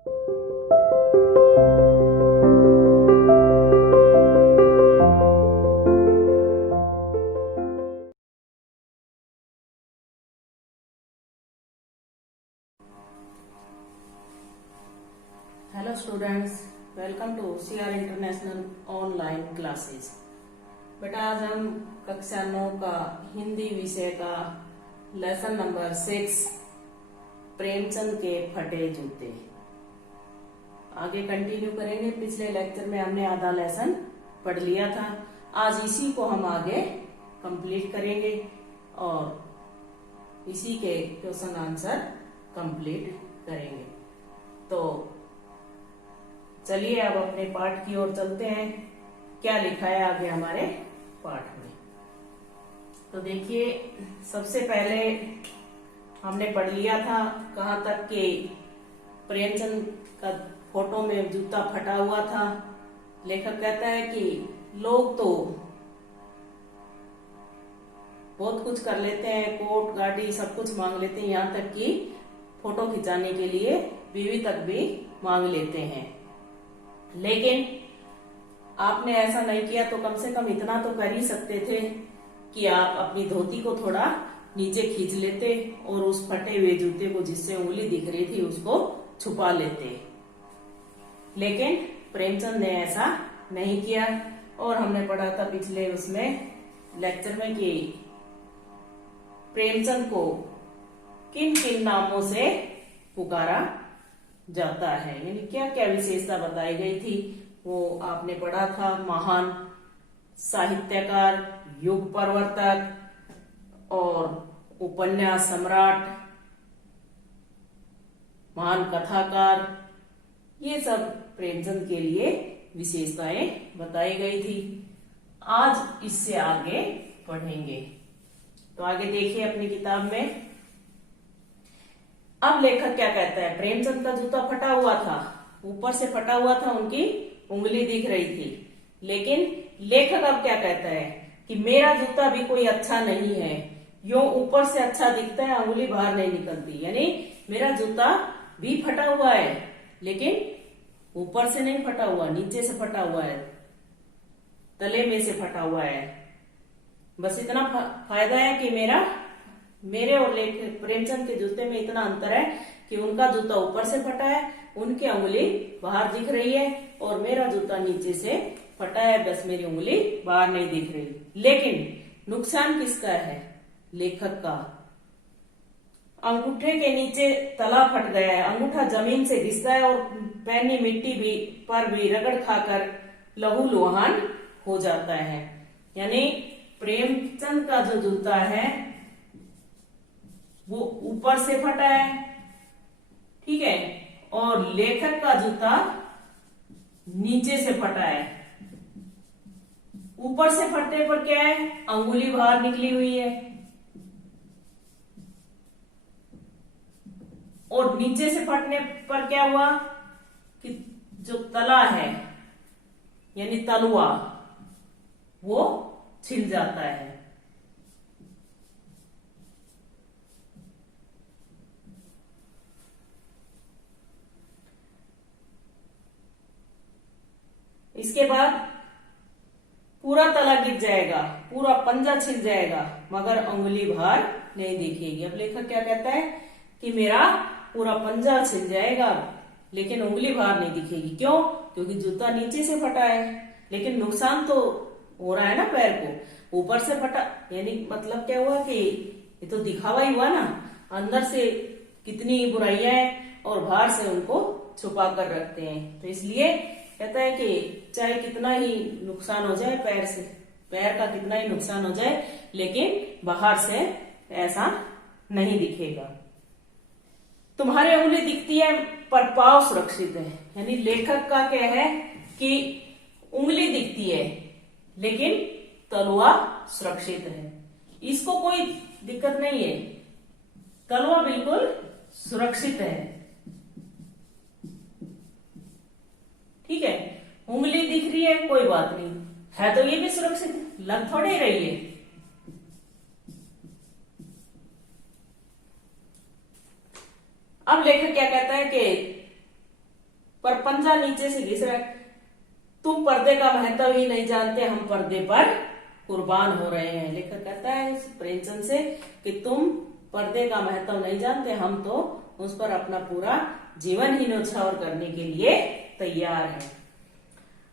Hello students, welcome to CR international online classes. बेटा आज हम कक्षा 9 का हिंदी विषय का लेसन नंबर 6 प्रेमचंद के फटे जूते आगे कंटिन्यू करेंगे। पिछले लेक्चर में हमने आधा लेसन पढ़ लिया था, आज इसी को हम आगे कंप्लीट करेंगे और इसी के क्वेश्चन आंसर कंप्लीट करेंगे। तो चलिए अब अपने पाठ की ओर चलते हैं। क्या लिखा है आगे हमारे पाठ में, तो देखिए सबसे पहले हमने पढ़ लिया था कहाँ तक कि प्रेमचंद का फोटो में जूता फटा हुआ था। लेखक कहता है कि लोग तो बहुत कुछ कर लेते हैं, कोट गाड़ी सब कुछ मांग लेते हैं, यहाँ तक कि फोटो खिंचाने के लिए बीवी तक भी मांग लेते हैं। लेकिन आपने ऐसा नहीं किया तो कम से कम इतना तो कर ही सकते थे कि आप अपनी धोती को थोड़ा नीचे खींच लेते और उस फटे हुए जूते को जिससे उंगली दिख रही थी उसको छुपा लेते। लेकिन प्रेमचंद ने ऐसा नहीं किया और हमने पढ़ा था पिछले उसमें लेक्चर में कि प्रेमचंद को किन किन नामों से पुकारा जाता है, यानी क्या क्या विशेषता बताई गई थी वो आपने पढ़ा था। महान साहित्यकार, युग प्रवर्तक और उपन्यास सम्राट, महान कथाकार, ये सब प्रेमचंद के लिए विशेषताएं बताई गई थी। आज इससे आगे पढ़ेंगे। तो आगे देखिए अपनी किताब में। अब लेखक क्या कहता है, प्रेमचंद का जूता फटा हुआ था, ऊपर से फटा हुआ था, उनकी उंगली दिख रही थी। लेकिन लेखक अब क्या कहता है कि मेरा जूता भी कोई अच्छा नहीं है, यो ऊपर से अच्छा दिखता है, उंगली बाहर नहीं निकलती। यानी मेरा जूता भी फटा हुआ है लेकिन ऊपर से नहीं फटा हुआ, नीचे से फटा हुआ है, तले में से फटा हुआ है। बस इतना फायदा है कि मेरे और प्रेमचंद के जूते में इतना अंतर है कि उनका जूता ऊपर से फटा है, उनकी उंगली बाहर दिख रही है और मेरा जूता नीचे से फटा है, बस मेरी उंगली बाहर नहीं दिख रही। लेकिन नुकसान किसका है? लेखक का। अंगूठे के नीचे तला फट गया है, अंगूठा जमीन से घिसता है और पैनी मिट्टी भी पर भी रगड़ खाकर लहू लुहान हो जाता है। यानी प्रेमचंद का जो जूता है वो ऊपर से फटा है, ठीक है, और लेखक का जूता नीचे से फटा है। ऊपर से फटने पर क्या है, अंगुली बाहर निकली हुई है, और नीचे से फटने पर क्या हुआ कि जो तला है यानी तलुआ वो छिल जाता है। इसके बाद पूरा तला गिर जाएगा, पूरा पंजा छिल जाएगा, मगर उंगली बाहर नहीं दिखेगी। अब लेखक क्या कहता है कि मेरा पूरा पंजा छिल जाएगा लेकिन उंगली बाहर नहीं दिखेगी। क्यों? क्योंकि जूता नीचे से फटा है। लेकिन नुकसान तो हो रहा है ना पैर को, ऊपर से फटा, यानी मतलब क्या हुआ कि ये तो दिखावा ही हुआ ना, अंदर से कितनी बुराइयां हैं और बाहर से उनको छुपा कर रखते हैं। तो इसलिए कहता है कि चाहे कितना ही नुकसान हो जाए पैर का कितना ही नुकसान हो जाए, लेकिन बाहर से ऐसा नहीं दिखेगा। तुम्हारी उंगली दिखती है पर पांव सुरक्षित है। यानी लेखक का क्या है कि उंगली दिखती है लेकिन तलुआ सुरक्षित है, इसको कोई दिक्कत नहीं है, तलुआ बिल्कुल सुरक्षित है, ठीक है। उंगली दिख रही है कोई बात नहीं है, तो ये भी सुरक्षित है, लग थोड़े रही है। अब लेखक क्या कहता है कि पर पंजा नीचे से घिस रहा है। तुम पर्दे का महत्व ही नहीं जानते, हम पर्दे पर कुर्बान हो रहे हैं। लेखक कहता है प्रेमचंद से कि तुम पर्दे का महत्व नहीं जानते, हम तो उस पर अपना पूरा जीवन ही न्यौछावर करने के लिए तैयार हैं।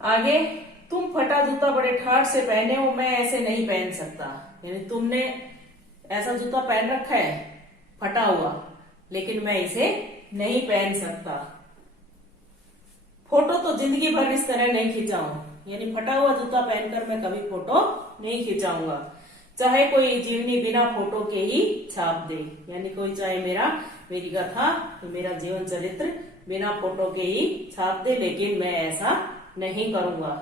आगे, तुम फटा जूता बड़े ठाठ से पहने हो, मैं ऐसे नहीं पहन सकता। यानी तुमने ऐसा जूता पहन रखा है फटा हुआ, लेकिन मैं इसे नहीं पहन सकता। फोटो तो जिंदगी भर इस तरह नहीं खिंचाऊं, यानी फटा हुआ जूता पहनकर मैं कभी फोटो नहीं खिंचाऊंगा, चाहे कोई जीवनी बिना फोटो के ही छाप दे। यानी कोई चाहे मेरी कथा, मेरा जीवन चरित्र बिना फोटो के ही छाप दे, लेकिन मैं ऐसा नहीं करूंगा।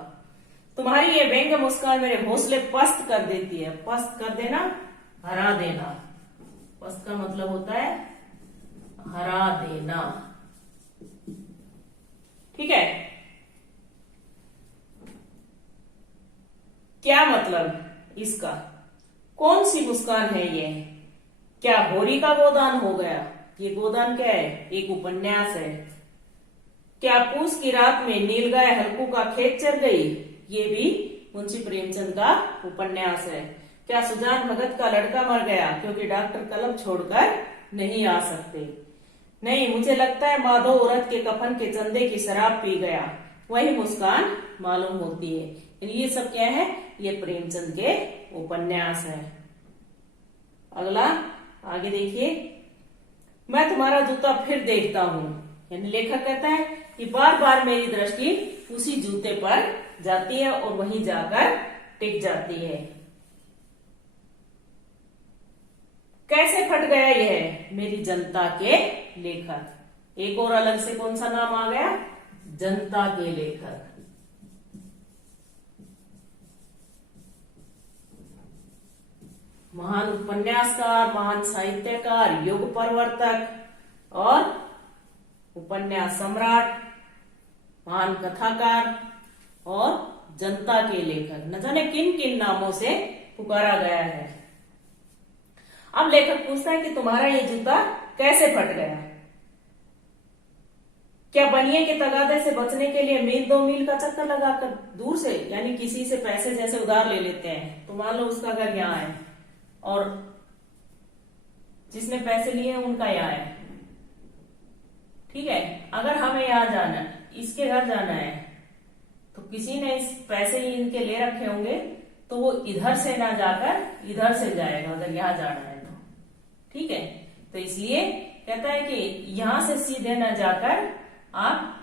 तुम्हारी ये व्यंग्य मुस्कान मेरे हौसले पस्त कर देती है। पस्त कर देना, हरा देना। पस्त का मतलब होता है हरा देना। ठीक है, क्या मतलब इसका? कौन सी मुस्कान है ये? क्या होरी का गोदान हो गया? ये गोदान क्या है? एक उपन्यास है। क्या पूस की रात में नीलगाय हल्कू का खेत चर गई? ये भी मुंशी प्रेमचंद का उपन्यास है। क्या सुजान भगत का लड़का मर गया क्योंकि डॉक्टर कलम छोड़कर नहीं आ सकते? नहीं, मुझे लगता है माधो औरत के कफन के चंदे की शराब पी गया, वही मुस्कान मालूम होती है। ये सब क्या है? ये प्रेमचंद के उपन्यास है। अगला आगे देखिए, मैं तुम्हारा जूता फिर देखता हूं। यानी लेखक कहता है कि बार बार मेरी दृष्टि उसी जूते पर जाती है और वहीं जाकर टिक जाती है। कैसे फट गया यह? मेरी जनता के लेखक। एक और अलग से कौन सा नाम आ गया? जनता के लेखक। महान उपन्यासकार, महान साहित्यकार, युग परिवर्तक और उपन्यास सम्राट, महान कथाकार और जनता के लेखक, न जाने किन किन नामों से पुकारा गया है। अब लेखक पूछता है कि तुम्हारा ये जूता कैसे फट गया? क्या बनिए के तगादे से बचने के लिए मील 2 मील का चक्कर लगाकर दूर से, यानी किसी से पैसे जैसे उधार ले लेते हैं, तो मान लो उसका घर यहाँ है और जिसने पैसे लिए हैं उनका यहाँ है, ठीक है। अगर हमें यहाँ जाना है, इसके घर जाना है, तो किसी ने इस पैसे इनके ले रखे होंगे, तो वो इधर से ना जाकर इधर से जाएगा अगर यहाँ जाना है तो, ठीक है। तो इसलिए कहता है कि यहां से सीधे ना जाकर आप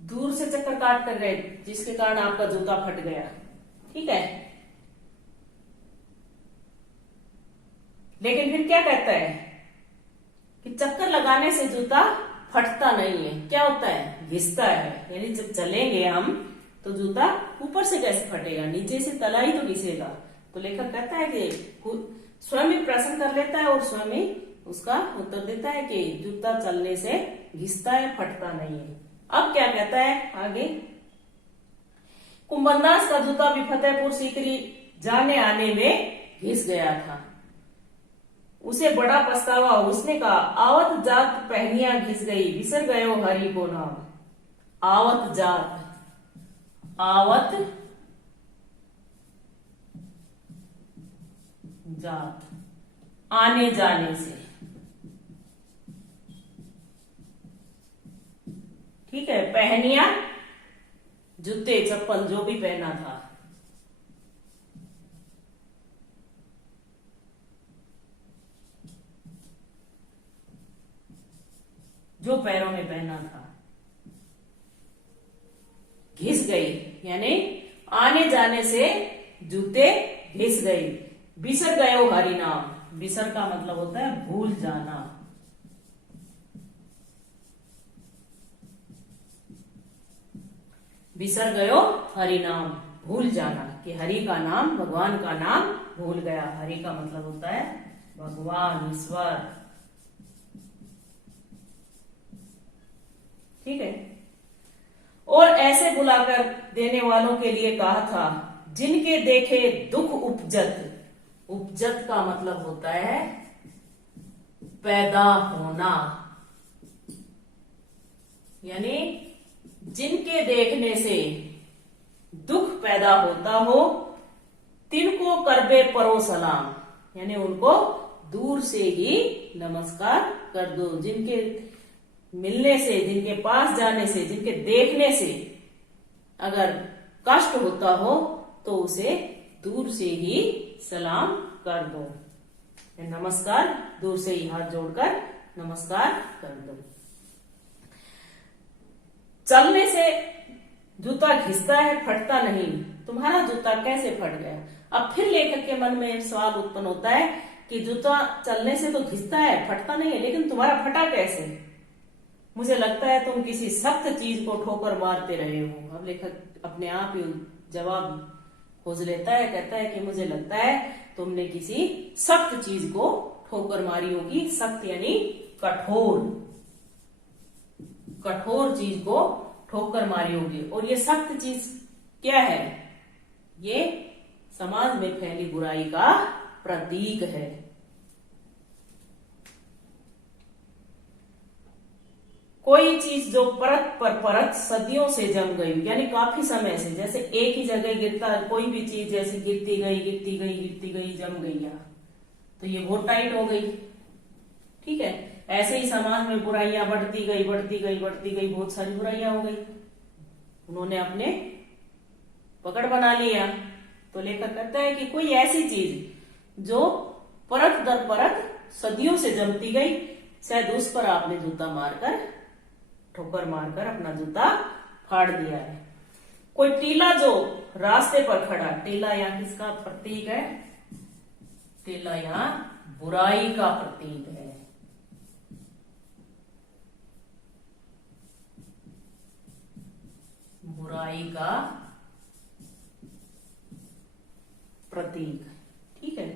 दूर से चक्कर काट कर गए, जिसके कारण आपका जूता फट गया, ठीक है। लेकिन फिर क्या कहता है कि चक्कर लगाने से जूता फटता नहीं है, क्या होता है? घिसता है। यानी जब चलेंगे हम तो जूता ऊपर से कैसे फटेगा, नीचे से तला ही तो घिसेगा। तो लेखक कहता है कि स्वयं ही प्रश्न कर लेता है और स्वयं ही उसका उत्तर देता है कि जूता चलने से घिसता है, फटता नहीं है। अब क्या कहता है आगे? कुंभनदास का जूता भी फतेहपुर सीकरी जाने आने में घिस गया था, उसे बड़ा पछतावा। उसने कहा, आवत जात पहनिया घिस गई, बिसर गयो हरि को नाम। आवत जात, आवत जात, आने जाने से, ठीक है। पहनिया जूते चप्पल जो भी पहना था, जो पैरों में पहना था, घिस गई, यानी आने जाने से जूते घिस गई। बिसर गयो हरि नाम, बिसर का मतलब होता है भूल जाना। बिसर गयो हरि नाम, भूल जाना, कि हरि का नाम, भगवान का नाम भूल गया। हरि का मतलब होता है भगवान, ईश्वर, ठीक है। और ऐसे बुलाकर देने वालों के लिए कहा था, जिनके देखे दुख उपजत। उपजत का मतलब होता है पैदा होना, यानी जिनके देखने से दुख पैदा होता हो, तिनको करबे परो सलाम, यानी उनको दूर से ही नमस्कार कर दो। जिनके मिलने से, जिनके पास जाने से, जिनके देखने से अगर कष्ट होता हो तो उसे दूर से ही सलाम कर दो। नमस्कार, दूर से ही हाथ जोड़कर नमस्कार कर दो। चलने से जूता घिसता है, फटता नहीं। तुम्हारा जूता कैसे फट गया? अब फिर लेखक के मन में सवाल उत्पन्न होता है कि जूता चलने से तो घिसता है, फटता नहीं है, लेकिन तुम्हारा फटा कैसे? मुझे लगता है तुम किसी सख्त चीज को ठोकर मारते रहे हो। अब लेखक अपने आप ही जवाब खोज लेता है, कहता है कि मुझे लगता है तुमने किसी सख्त चीज को ठोकर मारी होगी। सख्त यानी कठोर, कठोर चीज को ठोकर मारी होगी। और ये सख्त चीज क्या है? ये समाज में फैली बुराई का प्रतीक है। कोई चीज जो परत पर परत सदियों से जम गई, यानी काफी समय से, जैसे एक ही जगह गिरता, कोई भी चीज जैसे गिरती गई गिरती गई गिरती गई, जम गई या तो ये बहुत टाइट हो गई। ठीक है, ऐसे ही समाज में बुराइयां बढ़ती गई बढ़ती गई बढ़ती गई, बहुत सारी बुराइयां हो गई, उन्होंने अपने पकड़ बना लिया। तो लेखक कहता है कि कोई ऐसी चीज जो परत दर परत सदियों से जमती गई, शायद उस पर आपने जूता मारकर, ठोकर मारकर अपना जूता फाड़ दिया है। कोई टीला जो रास्ते पर खड़ा, टीला यहाँ किसका प्रतीक है? टीला यहाँ बुराई का प्रतीक है। बुराई का प्रतीक। ठीक है,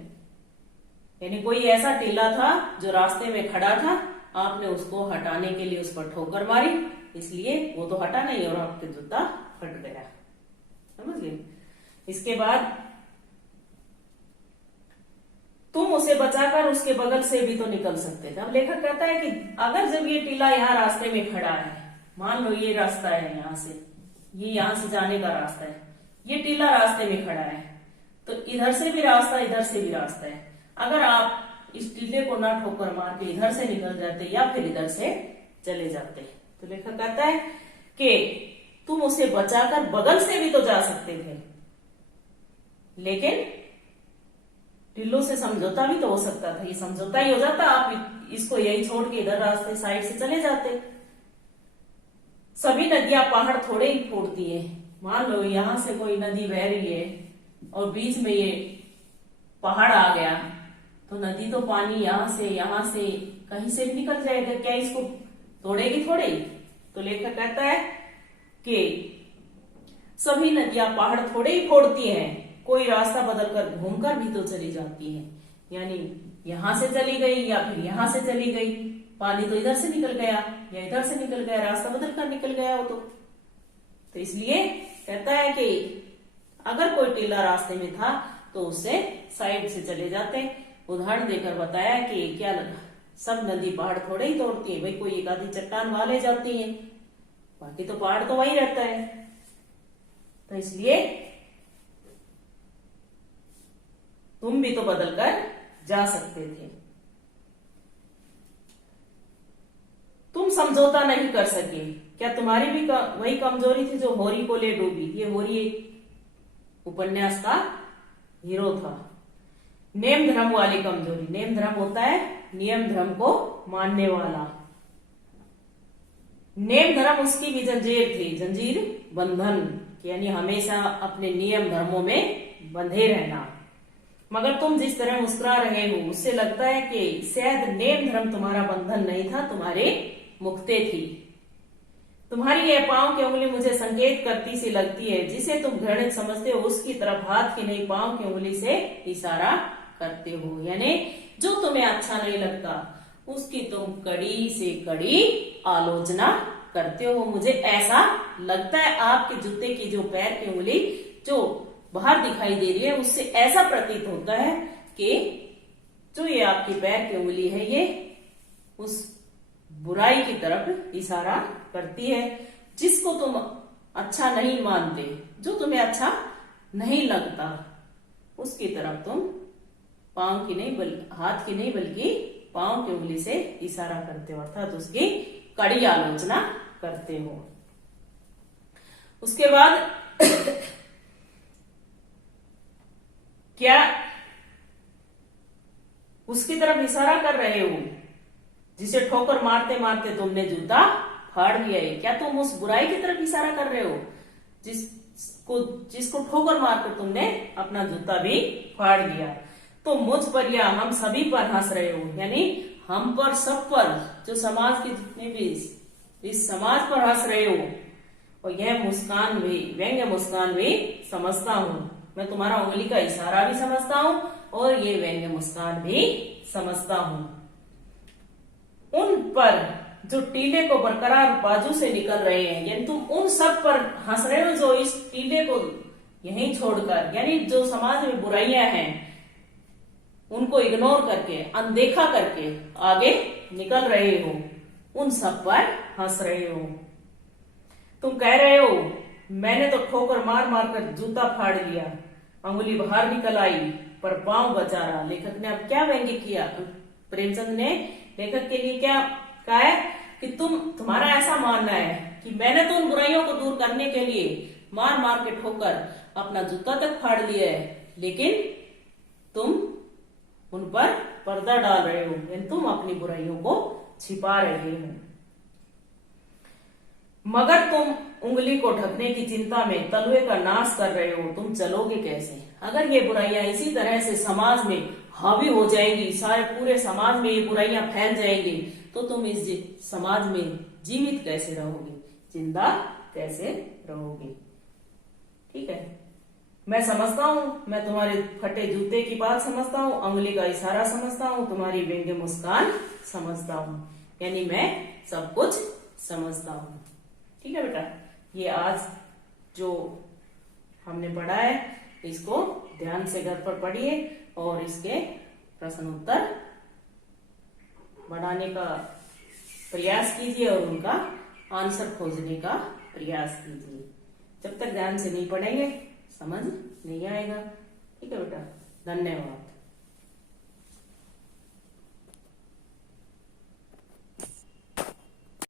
यानी कोई ऐसा टीला था जो रास्ते में खड़ा था, आपने उसको हटाने के लिए उस पर ठोकर मारी, इसलिए वो तो हटा नहीं और आपके जूता फट गया। समझ गए? इसके बाद तुम उसे बचाकर उसके बगल से भी तो निकल सकते थे। अब लेखक कहता है कि अगर जब ये टीला यहाँ रास्ते में खड़ा है, मान लो ये रास्ता है, यहां से, ये यहां से जाने का रास्ता है, ये टीला रास्ते में खड़ा है, तो इधर से भी रास्ता, इधर से भी रास्ता है। अगर आप इस टीले को ना ठोकर मार के इधर से निकल जाते या फिर इधर से चले जाते, तो लेखक कहता है कि तुम उसे बचाकर बगल से भी तो जा सकते थे, लेकिन टिल्लों से समझौता भी तो हो सकता था। ये समझौता ही हो जाता, आप इसको यही छोड़ के इधर रास्ते साइड से चले जाते। सभी नदियां पहाड़ थोड़े ही फोड़ती है। मान लो यहां से कोई नदी बह रही है और बीच में ये पहाड़ आ गया, तो नदी तो पानी यहां से कहीं से भी निकल जाएगा, क्या इसको तोड़ेगी थोड़े? तो लेखक कहता है कि सभी नदियां पहाड़ थोड़े ही फोड़ती हैं, कोई रास्ता बदलकर घूमकर भी तो चली जाती है। यानी यहां से चली गई या फिर यहां से चली गई, पानी तो इधर से निकल गया या इधर से निकल गया, रास्ता बदलकर निकल गया हो तो इसलिए कहता है कि अगर कोई टीला रास्ते में था तो उससे साइड से चले जाते। उदाहरण देकर बताया कि क्या सब नदी पहाड़ थोड़े ही तोड़ती है, भाई कोई एक आधी चट्टान वहां ले जाती है, बाकी तो पहाड़ तो वही रहता है। तो इसलिए तुम भी तो बदल कर जा सकते थे। तुम समझौता नहीं कर सके, क्या तुम्हारी भी वही कमजोरी थी जो होरी को ले डूबी? ये होरी एक उपन्यास का हीरो था। नेम धर्म वाली कमजोरी, नेम धर्म होता है नियम धर्म को मानने वाला। नेम धर्म उसकी भी जंजीर थी, जंजीर बंधन, यानी हमेशा अपने नियम धर्मों में बंधे रहना। मगर तुम जिस तरह मुस्कुरा रहे हो उससे लगता है कि शायद नेम धर्म तुम्हारा बंधन नहीं था, तुम्हारे मुक्ते थी। तुम्हारी यह पांव की उंगली मुझे संकेत करती सी लगती है, जिसे तुम घृणित समझते हो उसकी तरफ हाथ की नहीं पांव की उंगली से इशारा करते हो। यानी जो तुम्हें अच्छा नहीं लगता उसकी तुम कड़ी से कड़ी आलोचना करते हो। मुझे ऐसा लगता है आपके जूते की जो पैर की उंगली जो बाहर दिखाई दे रही है उससे ऐसा प्रतीत होता है कि जो ये आपकी पैर की उंगली है ये उस बुराई की तरफ इशारा करती है जिसको तुम अच्छा नहीं मानते, जो तुम्हें अच्छा नहीं लगता, उसकी तरफ तुम पांव की नहीं हाथ की नहीं बल्कि पांव की उंगली से इशारा करते हो, अर्थात उसकी कड़ी आलोचना करते हो। उसके बाद क्या उसकी तरफ इशारा कर रहे हो जिसे ठोकर मारते मारते तुमने जूता फाड़ दिया है? क्या तुम उस बुराई की तरफ इशारा कर रहे हो जिसको ठोकर मारकर तुमने अपना जूता भी फाड़ दिया? तो मुझ पर या हम सभी पर हंस रहे हो, यानी हम पर, सब पर, जो समाज के जितने भी इस समाज पर हंस रहे हो। और यह मुस्कान भी, व्यंग्य मुस्कान भी समझता हूं मैं, तुम्हारा उंगली का इशारा भी समझता हूं और ये व्यंग्य मुस्कान भी समझता हूं। उन पर जो टीले को बरकरार बाजू से निकल रहे हैं, यानी तुम उन सब पर हंस रहे हो जो इस टीले को यहीं छोड़कर, यानी जो समाज में बुराइयां हैं उनको इग्नोर करके, अनदेखा करके आगे निकल रहे हो, उन सब पर हंस रहे हो। तुम कह रहे हो मैंने तो ठोकर मार मार कर जूता फाड़ लिया, अंगुली बाहर निकल आई पर पांव बचा रहा। लेखक ने अब क्या व्यंग्य किया? प्रेमचंद ने लेखक के लिए क्या कहा है कि तुम्हारा ऐसा मानना है कि मैंने तो उन बुराइयों को दूर करने के लिए मार मार के ठोकर अपना जूता तक फाड़ लिया है, लेकिन तुम उन पर पर्दा डाल रहे हो, यानी तुम अपनी बुराइयों को छिपा रहे हो। मगर तुम उंगली को ढकने की चिंता में तलवे का नाश कर रहे हो, तुम चलोगे कैसे? अगर ये बुराइयां इसी तरह से समाज में हावी हो जाएंगी, सारे पूरे समाज में ये बुराइयां फैल जाएंगी, तो तुम इस समाज में जीवित कैसे रहोगे, जिंदा कैसे रहोगे? ठीक है, मैं समझता हूं, मैं तुम्हारे फटे जूते की बात समझता हूं, उंगली का इशारा समझता हूं, तुम्हारी व्यंग्य मुस्कान समझता हूं, यानी मैं सब कुछ समझता हूं। ठीक है बेटा, ये आज जो हमने पढ़ा है इसको ध्यान से घर पर पढ़िए और इसके प्रश्न उत्तर बनाने का प्रयास कीजिए और उनका आंसर खोजने का प्रयास कीजिए। जब तक ध्यान से नहीं पढ़ेंगे समझ नहीं आएगा। ठीक है बेटा, धन्यवाद।